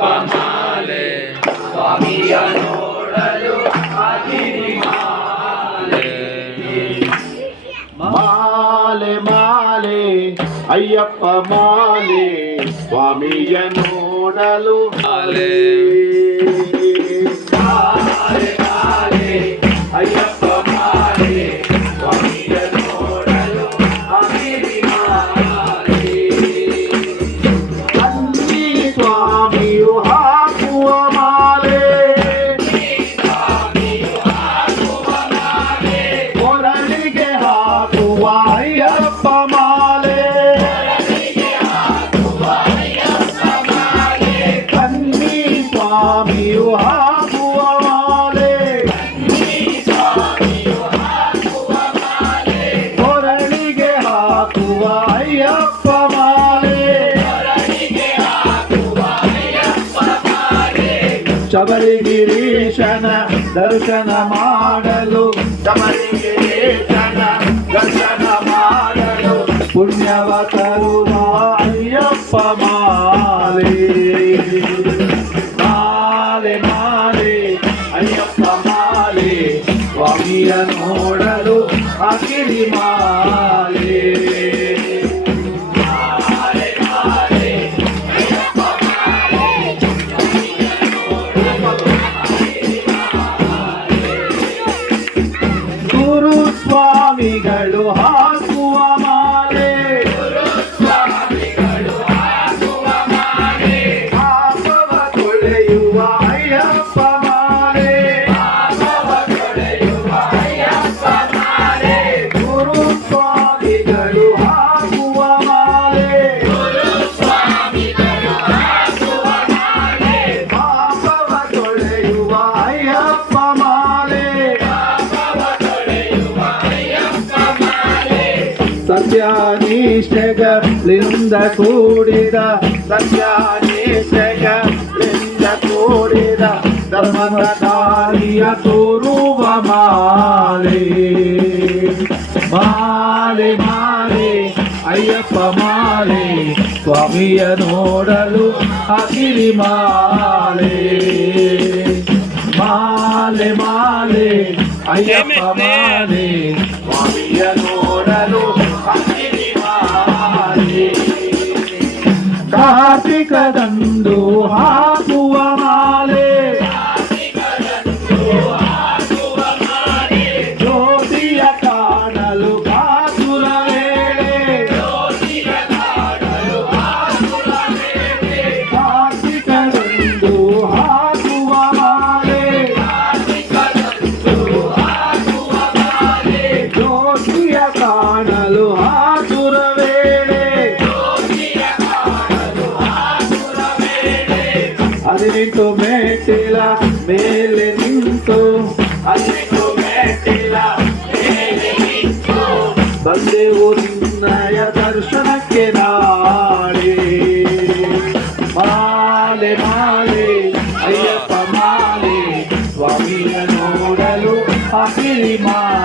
ಅಯ್ಯಪ್ಪ ಮಾಲೆ ಸ್ವಾಮಿಯ ನೋಡಲು ಅಗಿರಿ ಮಾಲೆ ಮಾಲೆ ಅಯ್ಯಪ್ಪ ಮಾಲೆ ಸ್ವಾಮಿಯ ನೋಡಲು ಮಾಲೆ ಮಾಲೆ ಮಾಲೆ ಅಯ್ಯಪ್ಪ ಮಾಲೆ ಸ್ವಾಮಿಯ ನೋಡಲು ಅಗಿರಿ ಮಾಲೆ ಅಲ್ಲಿ ಸ್ವಾಮಿಯು ಹಾಕುವ ಮಾಲೆ ಕೊರಳಿಗೆ ಹಾಕುವ ಅಯ್ಯಪ್ಪ ಮಾಲೆ ಕನ್ನಿ ಸ್ವಾಮಿಯು ಹಾಕುವ ಮಾಲೆ ಕೊರಳಿಗೆ ಹಾಕುವ ಅಯ್ಯಪ್ಪ ಮಾಲೆ ಶಬರಿಗಿರೀಶನ ದರ್ಶನ ಮಾಡಲು ಶಬರಿಗಿರೀಶನ ದರ್ಶನ ಮಾಡಲು ಪುಣ್ಯವ ತರುವ ಅಯ್ಯಪ್ಪ ಮಾಲೆ ಮಾಲೆ ಮಾಲೆ ಅಯ್ಯಪ್ಪ ಮಾಲೆ ಸ್ವಾಮಿಯ ನೋಡಲು ಅಗಿರಿ ಮಾಲೆ ಗುರು ಸ್ವಾಮಿಗಳು ಹಾಕುವ ಮಾಲೆ ಪಾಪವ ತೊಳೆಯುವ ಅಯ್ಯಪ್ಪ ಮಾಲೆ ಗುರು ಸ್ವಾಮಿಗಳು ಹಾಕುವ ಮಾಲೆ ಪಾಪವ ತೊಳೆಯುವ ಅಯ್ಯಪ್ಪ ಮಾಲೆ ಸತ್ಯಾನಿಷ್ಠೆಗಳಿಂದ ಕೂಡಿದ ಸತ್ಯಾನಿಷ್ಠೆಗಳಿಂದ ಕೂಡಿದ ಧರ್ಮದ ದಾರಿಯ ತೋರುವ ಮಾಲೆ ಮಾಲೆ ಮಾಲೆ ಅಯ್ಯಪ್ಪ ಮಾಲೆ ಸ್ವಾಮಿಯ ನೋಡಲು ಅಗಿರಿ ಮಾಲೆ ಮಾಲೆ ಮಾಲೆ ಅಯ್ಯಪ್ಪ ಮಾಲೆ ಸ್ವಾಮಿಯ ನೋಡಲು ಅಗಿರಿ ಮಾಲೆ ಕಾರ್ತಿಕದಂದು ಹಾಕುವ ಮಾಲೆ ಜ್ಯೋತಿಯ ಕಾಣಲು ಕಾಸುರ ವೇಳೆ ಕಾರ್ತಿಕದಂದು ಹಾಕುವ ಮಾಲೆ ಜ್ಯೋತಿಯ ಕಾಣಲು ಹಾಸುರ ವೇಳೆ 18 ಮೆಟ್ಟಿಲ ಮೇಲೆ ನಿಂತು 18 ಮೆಟ್ಟಿಲ ಮೇಲೆ ನಿಂತು ಬಂದೆವು ನಿನ್ನಯ ದರ್ಶನಕ್ಕೆ ನಾಳೆ ಮಾಲೆ ಮಾಲೆ ಅಯ್ಯಪ್ಪ ಮಾಲೆ ಸ್ವಾಮಿಯ ನೋಡಲು ಅಗಿರಿ ಮಾಲೆ